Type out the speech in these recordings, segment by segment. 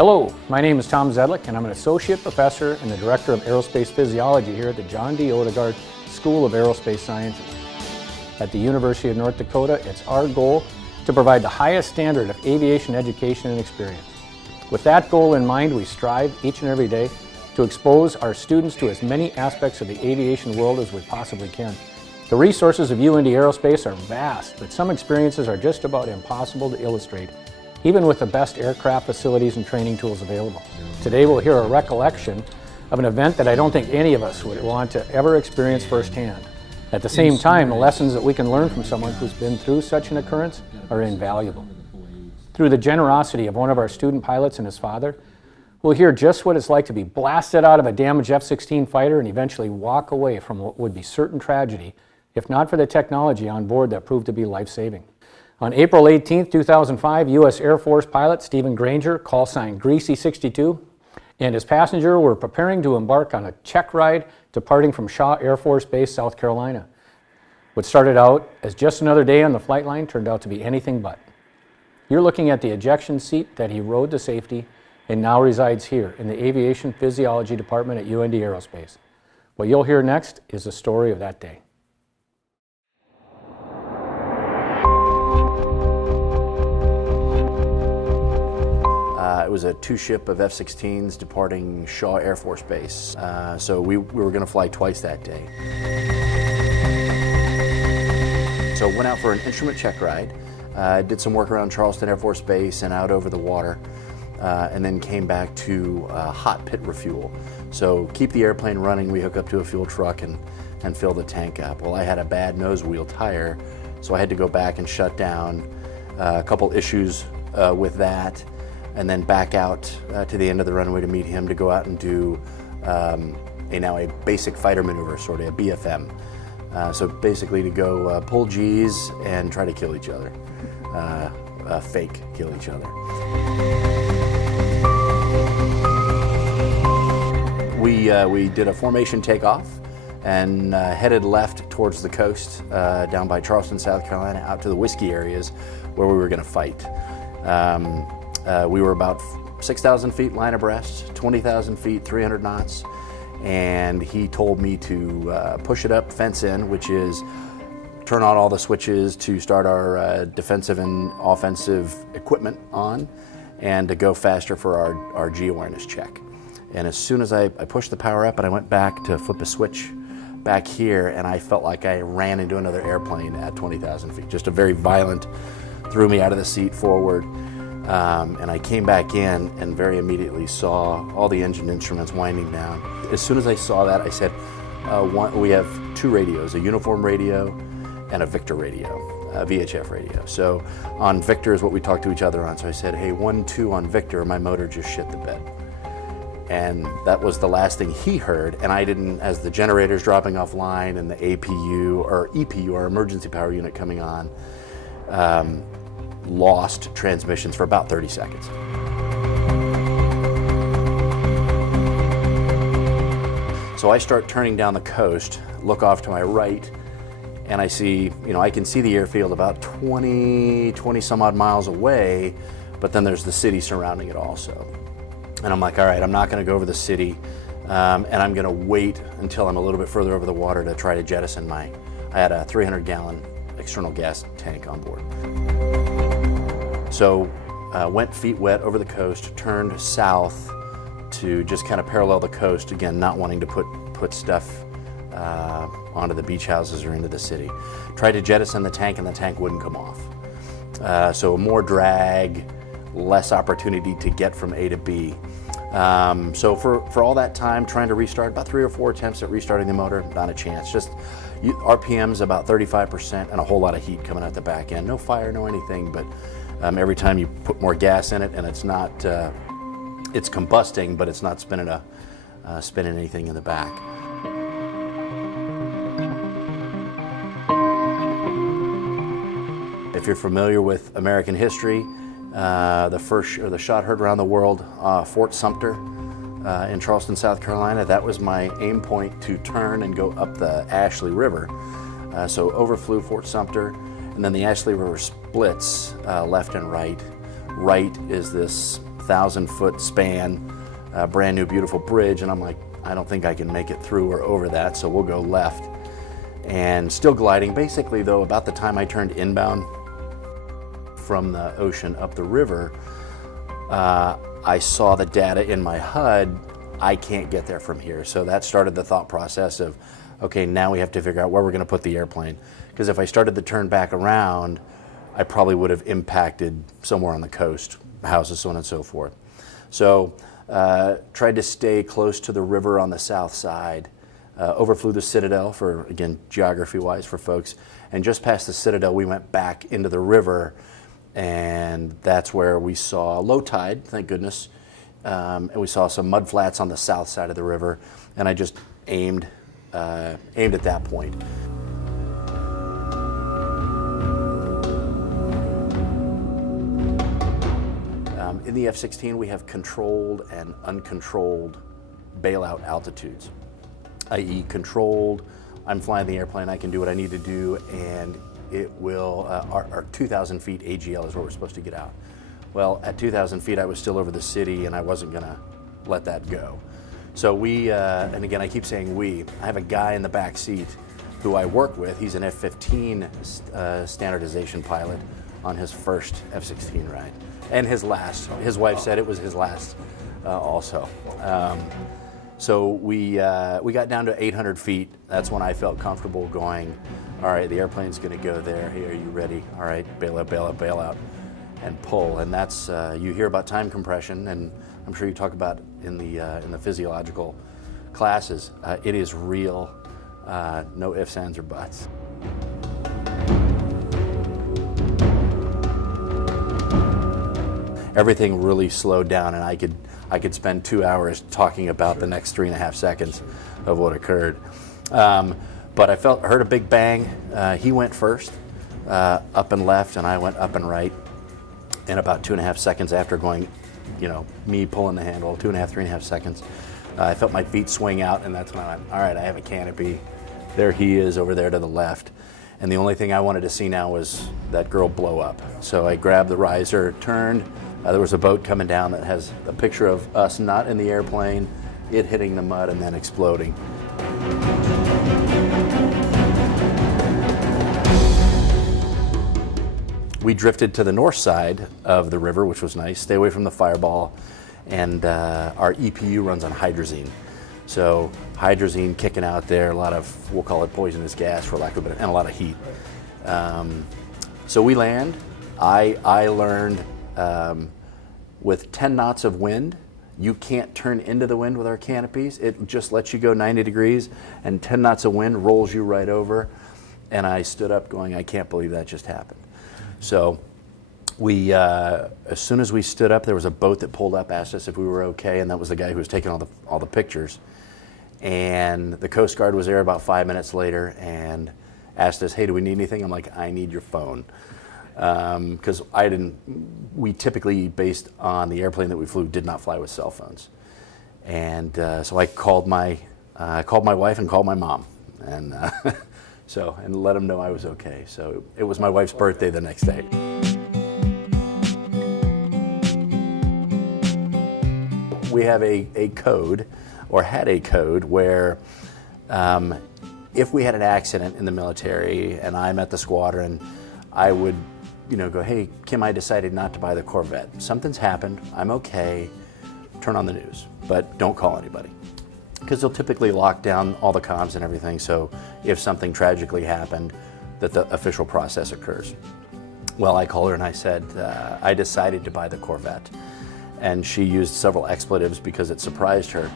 Hello, my name is Tom Zedlick and I'm an Associate Professor and the Director of Aerospace Physiology here at the John D. Odegaard School of Aerospace Sciences. At the University of North Dakota, it's our goal to provide the highest standard of aviation education and experience. With that goal in mind, we strive each and every day to expose our students to as many aspects of the aviation world as we possibly can. The resources of UND Aerospace are vast, but some experiences are just about impossible to illustrate, even with the best aircraft facilities and training tools available. Today we'll hear a recollection of an event that I don't think any of us would want to ever experience firsthand. At the same time, the lessons that we can learn from someone who's been through such an occurrence are invaluable. Through the generosity of one of our student pilots and his father, we'll hear just what it's like to be blasted out of a damaged F-16 fighter and eventually walk away from what would be certain tragedy, if not for the technology on board that proved to be life-saving. On April 18, 2005, U.S. Air Force pilot Stephen Granger, call sign Greasy 62, and his passenger were preparing to embark on a check ride departing from Shaw Air Force Base, South Carolina. What started out as just another day on the flight line turned out to be anything but. You're looking at the ejection seat that he rode to safety and now resides here in the Aviation Physiology Department at UND Aerospace. What you'll hear next is the story of that day. It was a two-ship of F-16s departing Shaw Air Force Base. So we were going to fly twice that day. So went out for an instrument check ride, did some work around Charleston Air Force Base and out over the water, and then came back to hot pit refuel. So keep the airplane running, we hook up to a fuel truck and fill the tank up. Well, I had a bad nose wheel tire, so I had to go back and shut down. A couple issues with that, and then back out to the end of the runway to meet him to go out and do a basic fighter maneuver, sort of a BFM. So basically to go pull G's and try to kill each other, fake kill each other. We did a formation takeoff and headed left towards the coast down by Charleston, South Carolina, out to the whiskey areas where we were going to fight. We were about 6,000 feet line abreast, 20,000 feet, 300 knots, and he told me to push it up, fence in, which is turn on all the switches to start our defensive and offensive equipment on, and to go faster for our G-awareness check. And as soon as I pushed the power up and I went back to flip a switch back here, and I felt like I ran into another airplane at 20,000 feet. Just a very violent, threw me out of the seat forward. And I came back in and very immediately saw all the engine instruments winding down. As soon as I saw that, I said, we have two radios, a uniform radio and a Victor radio, a VHF radio. So on Victor is what we talk to each other on. So I said, hey, 1-2 on Victor, my motor just shit the bed. And that was the last thing he heard, and I didn't, as the generator's dropping offline and the APU, or EPU, our emergency power unit coming on, lost transmissions for about 30 seconds. So I start turning down the coast, look off to my right, and I see, I can see the airfield about 20 some odd miles away, but then there's the city surrounding it also. And I'm like, all right, I'm not gonna go over the city, and I'm gonna wait until I'm a little bit further over the water to try to jettison I had a 300-gallon external gas tank on board. So went feet wet over the coast, turned south to just kind of parallel the coast, again, not wanting to put stuff onto the beach houses or into the city. Tried to jettison the tank and the tank wouldn't come off. So more drag, less opportunity to get from A to B. So for all that time trying to restart, about 3 or 4 attempts at restarting the motor, not a chance. Just RPMs about 35% and a whole lot of heat coming out the back end. No fire, no anything, but every time you put more gas in it, and it's not, it's combusting, but it's not spinning anything in the back. If you're familiar with American history, the shot heard around the world, Fort Sumter in Charleston, South Carolina, that was my aim point to turn and go up the Ashley River. So overflew Fort Sumter, and then the Ashley River splits left and right right is this 1,000-foot span, brand new beautiful bridge, and I'm like, I don't think I can make it through or over that, so we'll go left. And still gliding. Basically though, about the time I turned inbound from the ocean up the river, I saw the data in my HUD, I can't get there from here. So that started the thought process of, okay, now we have to figure out where we're going to put the airplane. Because if I started to turn back around, I probably would have impacted somewhere on the coast, houses, so on and so forth. So tried to stay close to the river on the south side, overflew the Citadel for, again, geography-wise for folks, and just past the Citadel, we went back into the river, and that's where we saw low tide, thank goodness, and we saw some mud flats on the south side of the river, and I just aimed at that point. In the F-16, we have controlled and uncontrolled bailout altitudes, i.e. controlled, I'm flying the airplane, I can do what I need to do, and it will, our 2,000 feet AGL is where we're supposed to get out. Well, at 2,000 feet, I was still over the city, and I wasn't gonna let that go. So we, and again, I keep saying we, I have a guy in the back seat who I work with. He's an F-15 standardization pilot on his first F-16 ride. And his last. His wife said it was his last also. So we got down to 800 feet. That's when I felt comfortable going, all right, the airplane's gonna go there. Hey, are you ready? All right, bail out, bail out, bail out, and pull. And that's, you hear about time compression, and I'm sure you talk about in the physiological classes. It is real, no ifs, ands, or buts. Everything really slowed down, and I could spend 2 hours talking about the next 3.5 seconds of what occurred. But I heard a big bang. He went first, up and left, and I went up and right. And about 2.5 seconds after going, me pulling the handle, 2.5, 3.5 seconds, I felt my feet swing out, and that's when I went, all right, I have a canopy. There he is over there to the left. And the only thing I wanted to see now was that girl blow up. So I grabbed the riser, turned. There was a boat coming down that has a picture of us not in the airplane, it hitting the mud and then exploding. We drifted to the north side of the river, which was nice. Stay away from the fireball. And our EPU runs on hydrazine. So hydrazine kicking out there, a lot of, we'll call it poisonous gas for lack of a better, and a lot of heat. So we land. I learned with 10 knots of wind, you can't turn into the wind with our canopies. It just lets you go 90 degrees, and 10 knots of wind rolls you right over. And I stood up going, I can't believe that just happened. So we, as soon as we stood up, there was a boat that pulled up, asked us if we were okay, and that was the guy who was taking all the pictures. And the Coast Guard was there about 5 minutes later and asked us, hey, do we need anything? I'm like, I need your phone. Because we typically, based on the airplane that we flew, did not fly with cell phones. And so I called my wife and called my mom, and and let them know I was okay. So it was my wife's birthday the next day. We have a code, or had a code, where if we had an accident in the military and I'm at the squadron, I would go, hey, Kim, I decided not to buy the Corvette. Something's happened, I'm okay, turn on the news, but don't call anybody. Because they'll typically lock down all the comms and everything, so if something tragically happened, that the official process occurs. Well, I called her and I said, I decided to buy the Corvette. And she used several expletives because it surprised her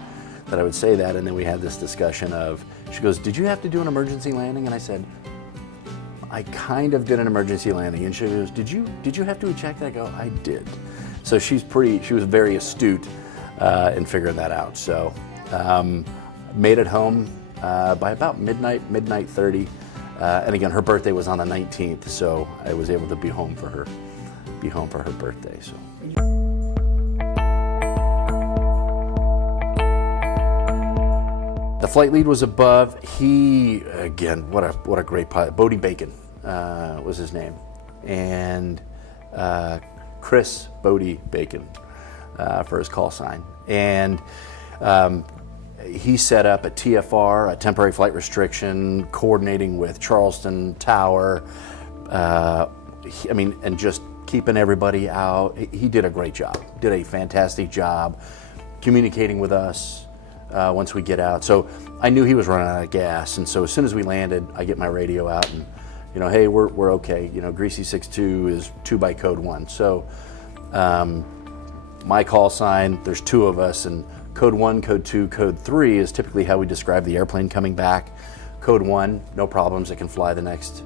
that I would say that, and then we had this discussion of, she goes, did you have to do an emergency landing? And I said, I kind of did an emergency landing. And she goes, did you have to eject? I go, I did. So she was very astute in figuring that out. So made it home by about midnight 30. And again, her birthday was on the 19th, so I was able to be home for her birthday. So. The flight lead was above. He, again, what a great pilot. Bodie Bacon was his name. And Chris Bodie Bacon for his call sign. And he set up a TFR, a temporary flight restriction, coordinating with Charleston Tower, and just keeping everybody out. He did a great job, did a fantastic job communicating with us once we get out. So I knew he was running out of gas, and so as soon as we landed, I get my radio out and, hey, we're okay. Greasy 6-2 is 2 by code 1. So my call sign, there's 2 of us, and code 1, code 2, code 3 is typically how we describe the airplane coming back. Code 1, no problems, it can fly the next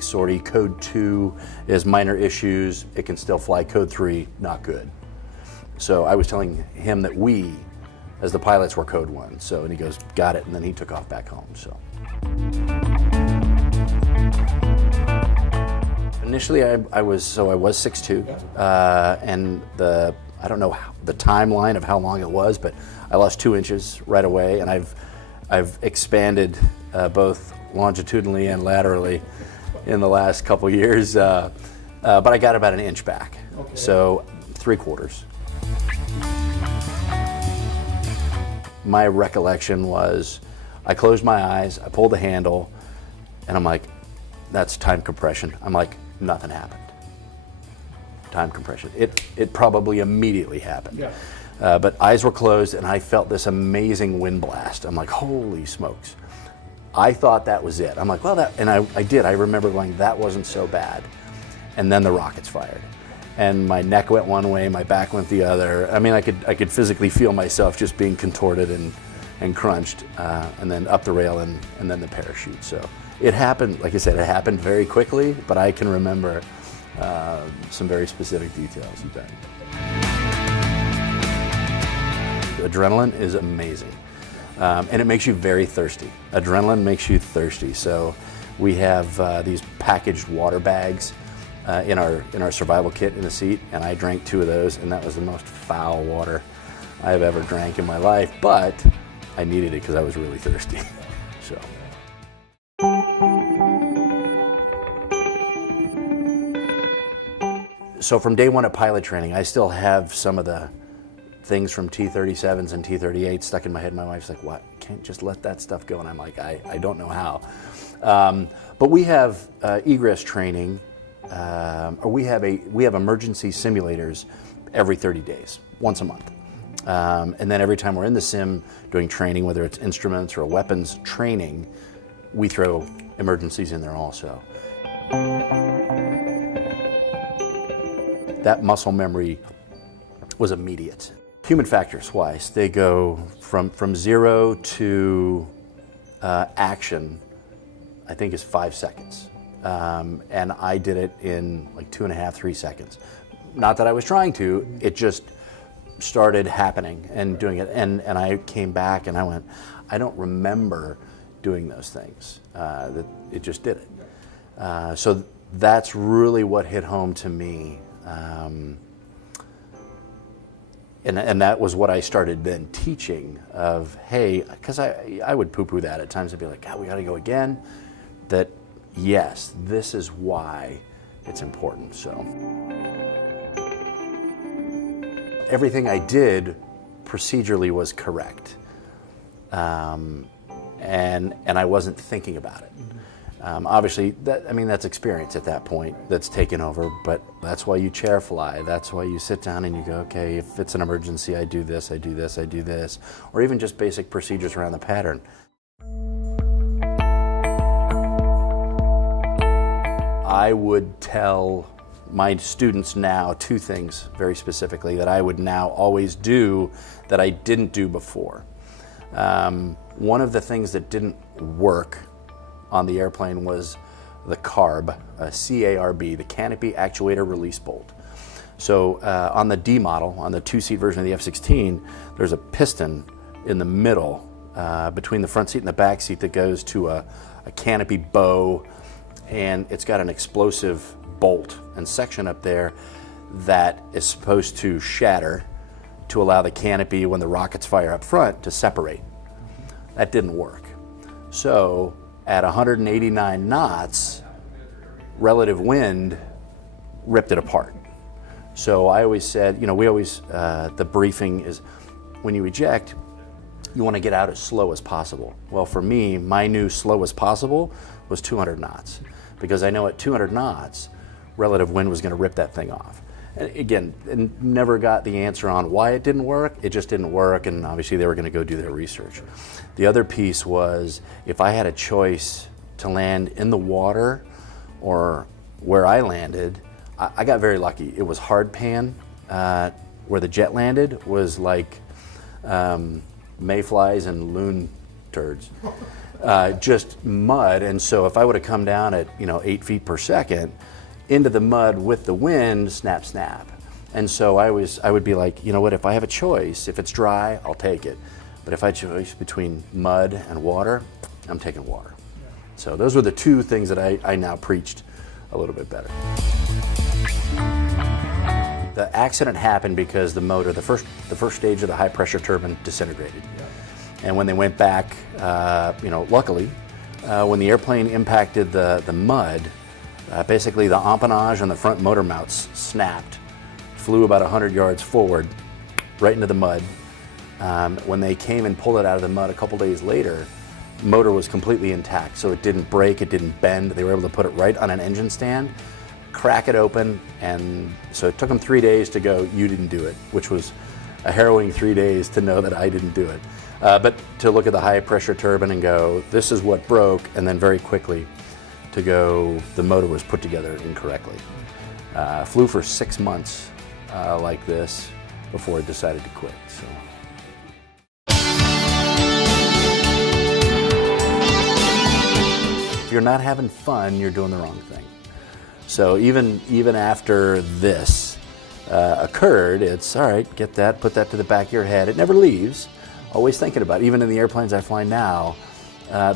sortie. Code 2 is minor issues, it can still fly. Code 3, not good. So I was telling him that we, as the pilots, were code 1. So, and he goes, got it, and then he took off back home. So initially I was 6'2", and I don't know the timeline of how long it was, but I lost 2 inches right away, and I've expanded both longitudinally and laterally in the last couple years, but I got about an inch back, okay. So 3/4. My recollection was I closed my eyes, I pulled the handle, and I'm like, that's time compression. I'm like, nothing happened. Time compression. It probably immediately happened. Yeah. But eyes were closed, and I felt this amazing wind blast. I'm like, holy smokes. I thought that was it. I'm like, well, I did. I remember going, that wasn't so bad. And then the rockets fired. And my neck went one way, my back went the other. I mean, I could physically feel myself just being contorted and crunched, and then up the rail and then the parachute. So it happened, like I said, it happened very quickly, but I can remember some very specific details. You bet. Adrenaline is amazing, and it makes you very thirsty. Adrenaline makes you thirsty. So we have these packaged water bags in our survival kit in the seat, and I drank 2 of those, and that was the most foul water I've ever drank in my life, but I needed it because I was really thirsty. So from day 1 of pilot training, I still have some of the things from T-37s and T-38s stuck in my head. My wife's like, what? Can't just let that stuff go? And I'm like, I don't know how. But we have egress training, or we have emergency simulators every 30 days, once a month. And then every time we're in the sim doing training, whether it's instruments or weapons training, we throw emergencies in there also. That muscle memory was immediate. Human factors wise, they go from 0 to action, I think is 5 seconds. And I did it in like 2.5, 3 seconds. Not that I was trying to, it just started happening and doing it. And I came back and I went, I don't remember doing those things. That it just did it. So that's really what hit home to me. And that was what I started then teaching of, hey, because I would poo-poo that at times. I'd be like, God, we got to go again. That, yes, this is why it's important. So everything I did procedurally was correct. And I wasn't thinking about it. Obviously, that's experience at that point that's taken over, but that's why you chair fly. That's why you sit down and you go, okay, if it's an emergency, I do this, I do this, I do this, or even just basic procedures around the pattern. I would tell my students now 2 things very specifically that I would now always do that I didn't do before. One of the things that didn't work on the airplane was the CARB, C-A-R-B, the Canopy Actuator Release Bolt. So on the D model, on the 2-seat version of the F-16, there's a piston in the middle between the front seat and the back seat that goes to a canopy bow, and it's got an explosive bolt and section up there that is supposed to shatter to allow the canopy, when the rockets fire up front, to separate. That didn't work. So at 189 knots, relative wind ripped it apart. So I always said, we always, the briefing is when you eject, you want to get out as slow as possible. Well, for me, my new slow as possible was 200 knots, because I know at 200 knots, relative wind was going to rip that thing off. And again, never got the answer on why it didn't work. It just didn't work, and obviously they were going to go do their research. The other piece was, if I had a choice to land in the water or where I landed, I got very lucky. It was hard pan. Where the jet landed was like mayflies and loon turds. Just mud, and so if I would have come down at 8 feet per second into the mud with the wind, snap, snap. And so I would be like, you know what, if I have a choice, if it's dry, I'll take it. But if I choose between mud and water, I'm taking water. So those were the two things that I now preached a little bit better. The accident happened because the motor, the first stage of the high pressure turbine disintegrated. Yeah. And when they went back, luckily, when the airplane impacted the mud, basically the empennage on the front motor mounts snapped, flew about 100 yards forward, right into the mud. When they came and pulled it out of the mud a couple days later, the motor was completely intact, so it didn't break, it didn't bend. They were able to put it right on an engine stand, crack it open, and so it took them 3 days to go, you didn't do it, which was a harrowing 3 days to know that I didn't do it. But to look at the high pressure turbine and go, this is what broke, and then very quickly to go, the motor was put together incorrectly. Flew for 6 months like this before I decided to quit. So. If you're not having fun, you're doing the wrong thing. So even after this occurred, it's all right, get that, put that to the back of your head. It never leaves. Always thinking about it. Even in the airplanes I fly now,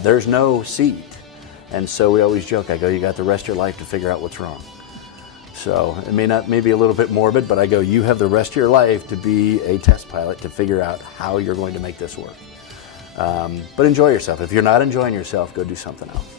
there's no seat. And so we always joke, I go, you got the rest of your life to figure out what's wrong. So it may be a little bit morbid, but I go, you have the rest of your life to be a test pilot to figure out how you're going to make this work. But enjoy yourself. If you're not enjoying yourself, go do something else.